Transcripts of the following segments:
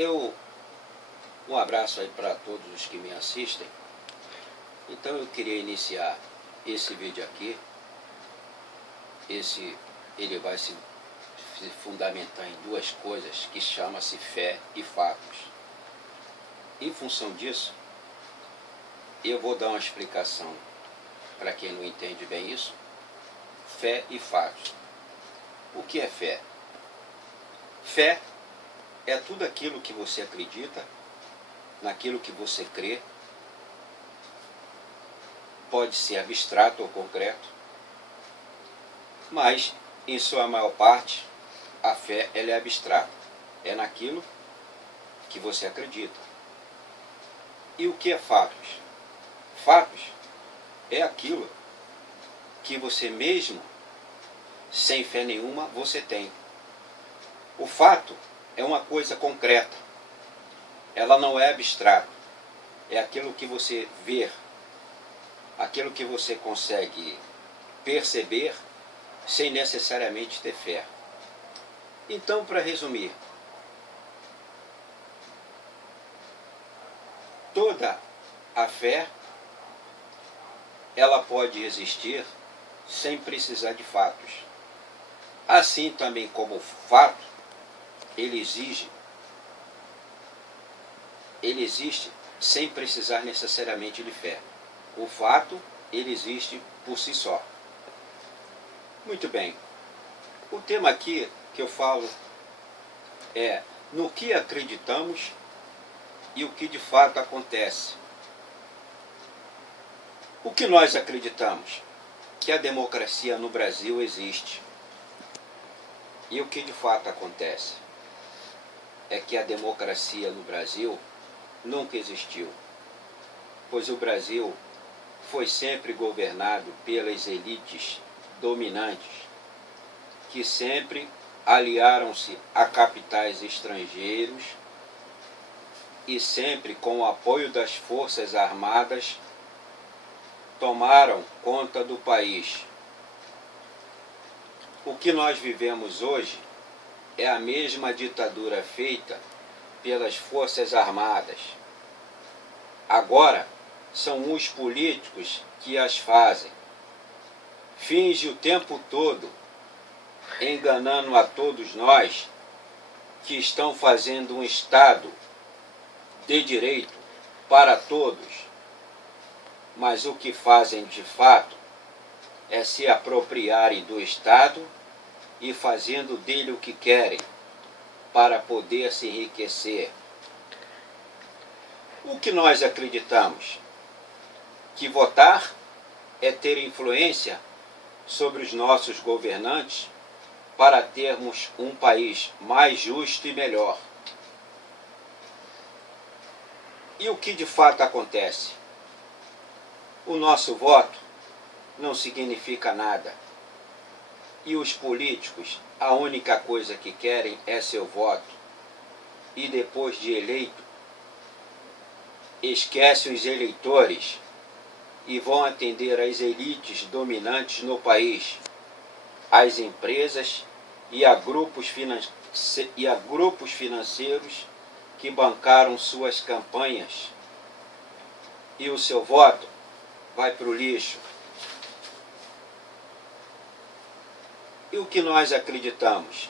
Um abraço aí para todos os que me assistem. Então eu queria iniciar esse vídeo aqui. Ele vai se fundamentar em duas coisas que chama-se fé e fatos. Em função disso, eu vou dar uma explicação para quem não entende bem isso. Fé e fatos. O que é fé? Fé é tudo aquilo que você acredita, naquilo que você crê. Pode ser abstrato ou concreto, mas em sua maior parte a fé ela é abstrata, é naquilo que você acredita. E o que é fatos? Fatos é aquilo que você mesmo, sem fé nenhuma, você tem. O fato é uma coisa concreta, ela não é abstrata, é aquilo que você vê, aquilo que você consegue perceber sem necessariamente ter fé. Então, para resumir, toda a fé ela pode existir sem precisar de fatos. Assim também como o fato, ele existe sem precisar necessariamente de fé. O fato, ele existe por si só. Muito bem. O tema aqui que eu falo é no que acreditamos e o que de fato acontece. O que nós acreditamos? Que a democracia no Brasil existe. E o que de fato acontece? É que a democracia no Brasil nunca existiu, pois o Brasil foi sempre governado pelas elites dominantes, que sempre aliaram-se a capitais estrangeiros e sempre, com o apoio das Forças Armadas, tomaram conta do país. O que nós vivemos hoje é a mesma ditadura feita pelas Forças Armadas. Agora, são os políticos que as fazem. Finge o tempo todo, enganando a todos nós, que estão fazendo um Estado de direito para todos. Mas o que fazem de fato é se apropriarem do Estado e fazendo dele o que querem, para poder se enriquecer. O que nós acreditamos? Que votar é ter influência sobre os nossos governantes para termos um país mais justo e melhor. E o que de fato acontece? O nosso voto não significa nada. E os políticos, a única coisa que querem é seu voto. E depois de eleito, esquecem os eleitores e vão atender às elites dominantes no país, às empresas e a grupos financeiros que bancaram suas campanhas. E o seu voto vai para o lixo. E o que nós acreditamos?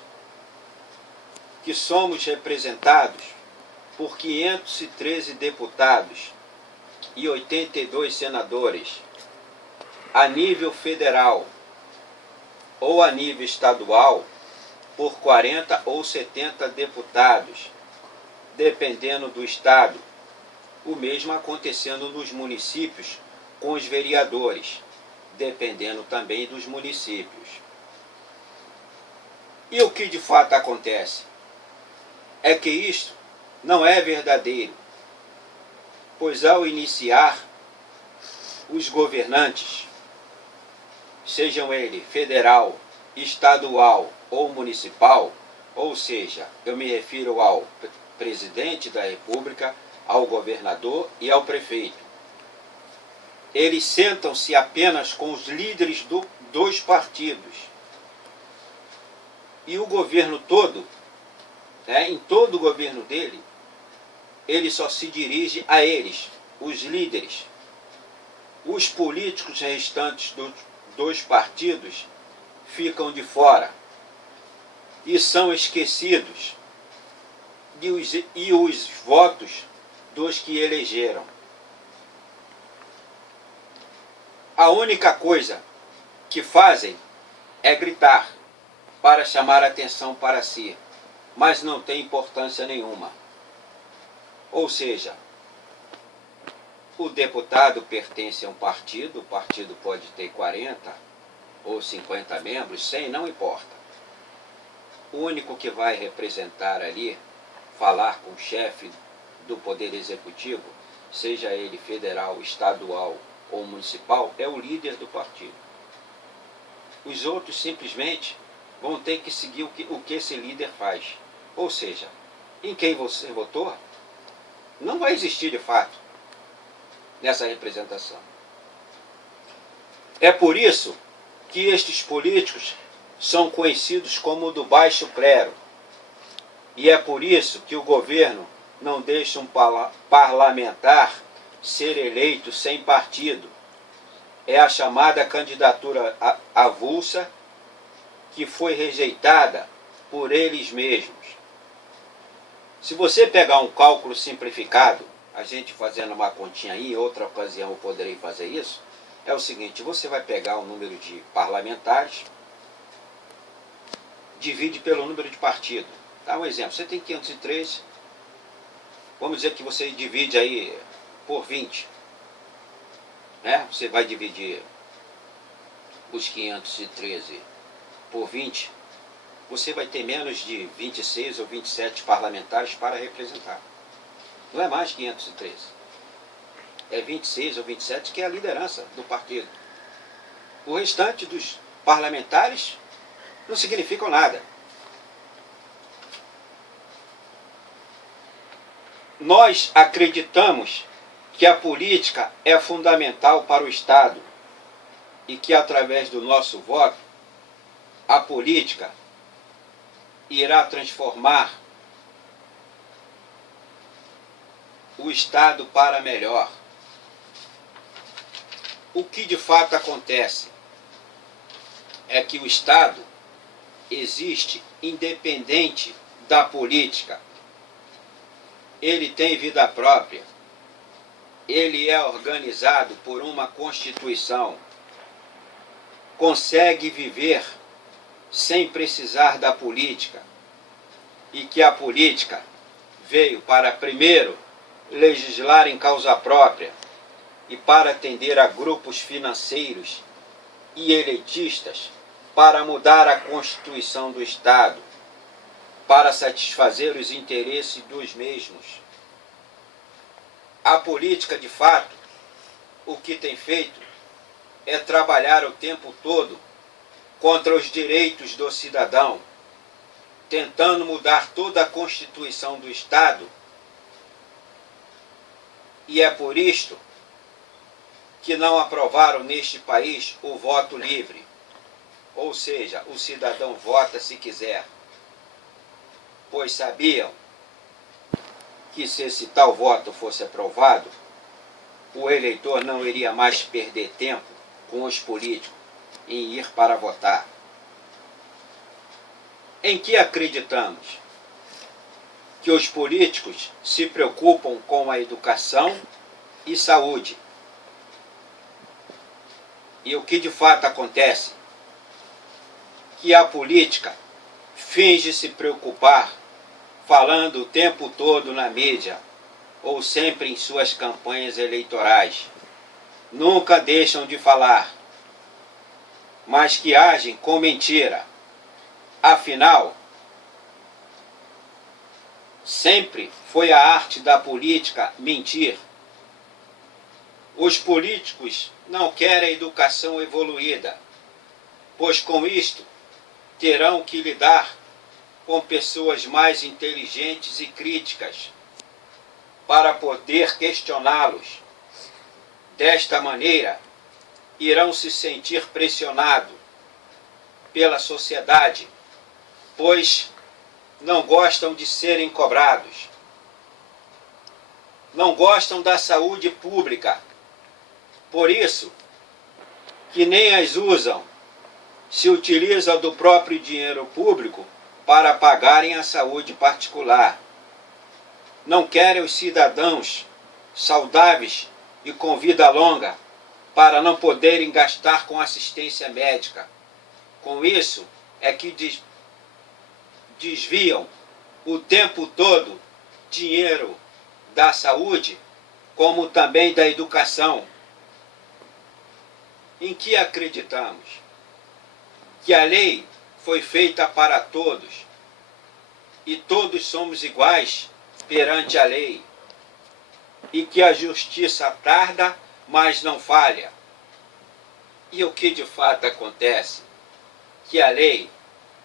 Que somos representados por 513 deputados e 82 senadores a nível federal ou a nível estadual por 40 ou 70 deputados, dependendo do estado. O mesmo acontecendo nos municípios com os vereadores, dependendo também dos municípios. E o que de fato acontece? É que isto não é verdadeiro, pois ao iniciar, os governantes, sejam ele federal, estadual ou municipal, ou seja, eu me refiro ao presidente da República, ao governador e ao prefeito. Eles sentam-se apenas com os líderes dos partidos. E o governo todo, em todo o governo dele, ele só se dirige a eles, os líderes. Os políticos restantes dos partidos ficam de fora e são esquecidos, e os votos dos que elegeram. A única coisa que fazem é gritar para chamar atenção para si, mas não tem importância nenhuma. Ou seja, o deputado pertence a um partido, o partido pode ter 40 ou 50 membros, 100, não importa. O único que vai representar ali, falar com o chefe do Poder Executivo, seja ele federal, estadual ou municipal, é o líder do partido. Os outros simplesmente vão ter que seguir o que esse líder faz. Ou seja, em quem você votou, não vai existir de fato nessa representação. É por isso que estes políticos são conhecidos como do baixo clero. E é por isso que o governo não deixa um parlamentar ser eleito sem partido. É a chamada candidatura avulsa, que foi rejeitada por eles mesmos. Se você pegar um cálculo simplificado, a gente fazendo uma continha aí, em outra ocasião eu poderei fazer isso, é o seguinte: você vai pegar o número de parlamentares, divide pelo número de partido. Dá um exemplo, você tem 503, vamos dizer que você divide aí por 20. Né? Você vai dividir os 513 por 20, você vai ter menos de 26 ou 27 parlamentares para representar. Não é mais 513. É 26 ou 27 que é a liderança do partido. O restante dos parlamentares não significam nada. Nós acreditamos que a política é fundamental para o Estado e que, através do nosso voto, a política irá transformar o Estado para melhor. O que de fato acontece é que o Estado existe independente da política. Ele tem vida própria. Ele é organizado por uma Constituição. Consegue viver sem precisar da política. E que a política veio para, primeiro, legislar em causa própria e para atender a grupos financeiros e elitistas, para mudar a Constituição do Estado, para satisfazer os interesses dos mesmos. A política, de fato, o que tem feito é trabalhar o tempo todo contra os direitos do cidadão, tentando mudar toda a Constituição do Estado. E é por isto que não aprovaram neste país o voto livre. Ou seja, o cidadão vota se quiser. Pois sabiam que se esse tal voto fosse aprovado, o eleitor não iria mais perder tempo com os políticos em ir para votar. Em que acreditamos? Que os políticos se preocupam com a educação e saúde. E o que de fato acontece? Que a política finge se preocupar, falando o tempo todo na mídia, ou sempre em suas campanhas eleitorais. Nunca deixam de falar, mas que agem com mentira. Afinal, sempre foi a arte da política mentir. Os políticos não querem educação evoluída, pois com isto terão que lidar com pessoas mais inteligentes e críticas para poder questioná-los. Desta maneira, irão se sentir pressionados pela sociedade, pois não gostam de serem cobrados. não gostam da saúde pública. Por isso que nem as usam, se utilizam do próprio dinheiro público para pagarem a saúde particular. Não querem os cidadãos saudáveis e com vida longa para não poderem gastar com assistência médica. Com isso é que desviam o tempo todo dinheiro da saúde, como também da educação. Em que acreditamos? Que a lei foi feita para todos e todos somos iguais perante a lei, e que a justiça tarda, mas não falha. E o que de fato acontece? Que a lei,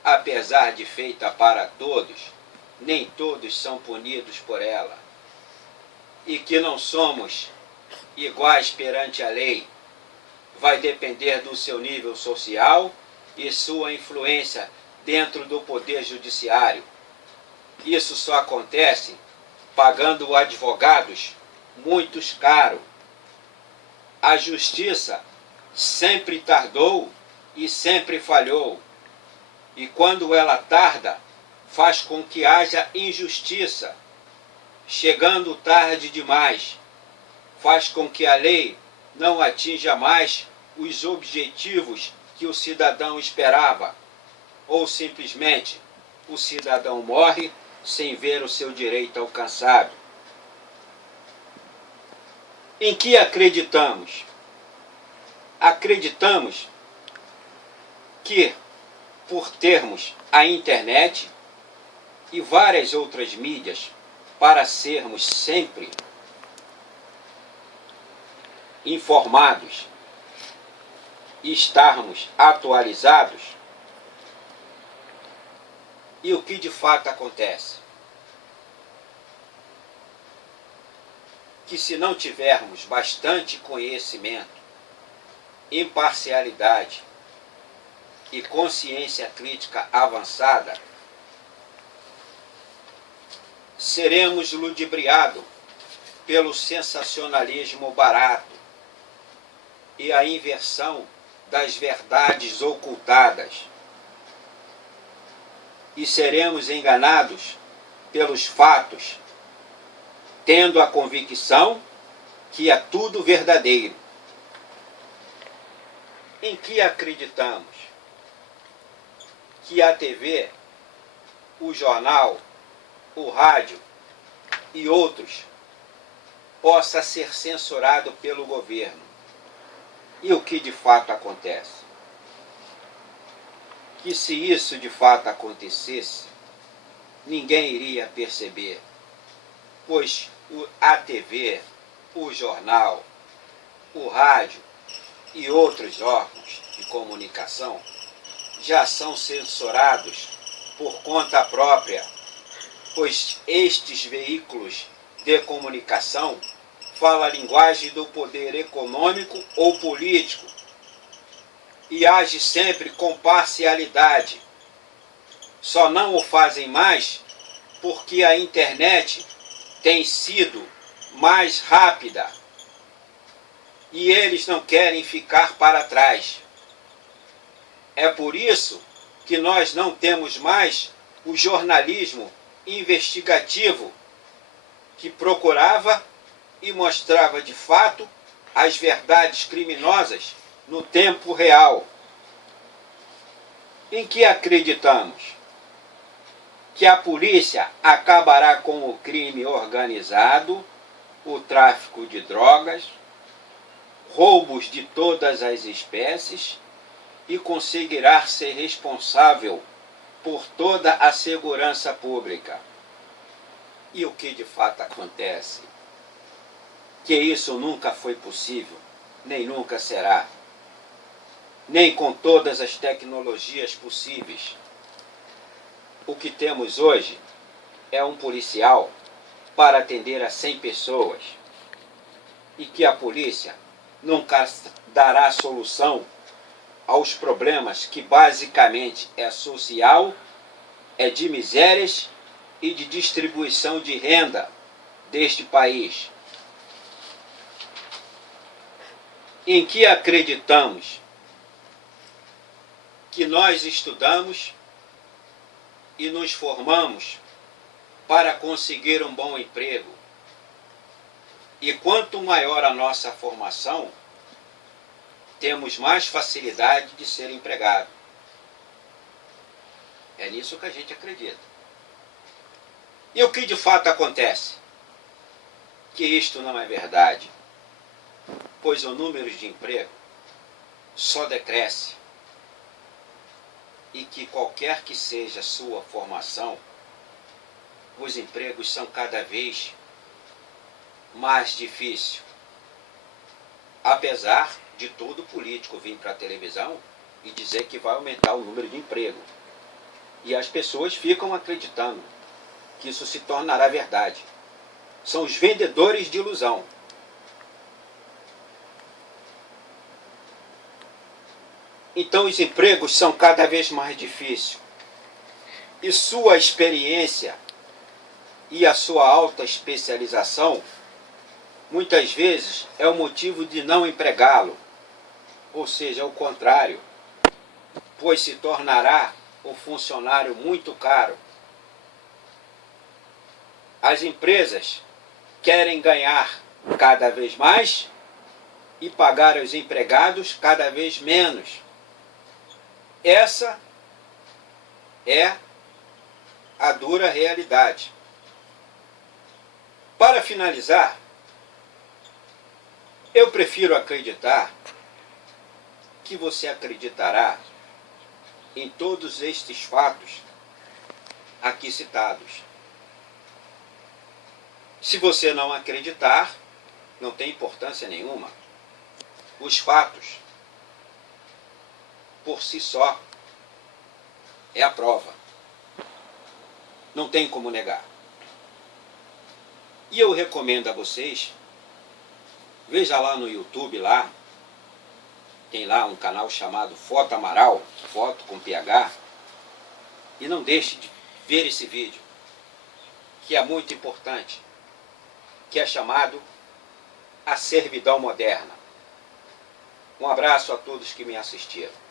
apesar de feita para todos, nem todos são punidos por ela, e que não somos iguais perante a lei. Vai depender do seu nível social e sua influência dentro do poder judiciário. Isso só acontece pagando advogados muito caros. A justiça sempre tardou e sempre falhou. E quando ela tarda, faz com que haja injustiça. Chegando tarde demais, faz com que a lei não atinja mais os objetivos que o cidadão esperava. Ou simplesmente o cidadão morre sem ver o seu direito alcançado. Em que acreditamos? Acreditamos que, por termos a internet e várias outras mídias para sermos sempre informados e estarmos atualizados, e o que de fato acontece? Que se não tivermos bastante conhecimento, imparcialidade e consciência crítica avançada, seremos ludibriados pelo sensacionalismo barato e a inversão das verdades ocultadas. E seremos enganados pelos fatos, tendo a convicção que é tudo verdadeiro. Em que acreditamos? Que a TV, o jornal, o rádio e outros possa ser censurado pelo governo. E o que de fato acontece? Que se isso de fato acontecesse, ninguém iria perceber, pois a TV, o jornal, o rádio e outros órgãos de comunicação já são censurados por conta própria, pois estes veículos de comunicação falam a linguagem do poder econômico ou político e agem sempre com parcialidade. Só não o fazem mais porque a internet tem sido mais rápida e eles não querem ficar para trás. É por isso que nós não temos mais o jornalismo investigativo que procurava e mostrava de fato as verdades criminosas no tempo real. Em que acreditamos? Que a polícia acabará com o crime organizado, o tráfico de drogas, roubos de todas as espécies e conseguirá ser responsável por toda a segurança pública. E o que de fato acontece? Que isso nunca foi possível, nem nunca será. Nem com todas as tecnologias possíveis. O que temos hoje é um policial para atender a 100 pessoas. E que a polícia nunca dará solução aos problemas que basicamente é social, é de misérias e de distribuição de renda deste país. em que acreditamos que nós estudamos e nos formamos para conseguir um bom emprego. E quanto maior a nossa formação, temos mais facilidade de ser empregado. É nisso que a gente acredita. E o que de fato acontece? Que isto não é verdade, pois o número de emprego só decresce e que qualquer que seja a sua formação, os empregos são cada vez mais difíceis. Apesar de todo político vir para a televisão e dizer que vai aumentar o número de emprego. E as pessoas ficam acreditando que isso se tornará verdade. São os vendedores de ilusão. Então os empregos são cada vez mais difíceis. E sua experiência e a sua alta especialização, muitas vezes, é o motivo de não empregá-lo. Ou seja, o contrário, pois se tornará um funcionário muito caro. As empresas querem ganhar cada vez mais e pagar aos empregados cada vez menos. Essa é a dura realidade. Para finalizar, eu prefiro acreditar que você acreditará em todos estes fatos aqui citados. Se você não acreditar, não tem importância nenhuma. Os fatos, por si só, é a prova. Não tem como negar. E eu recomendo a vocês, veja lá no YouTube, lá, tem lá um canal chamado Foto Amaral, Foto com PH, e não deixe de ver esse vídeo, que é muito importante, que é chamado A Servidão Moderna. Um abraço a todos que me assistiram.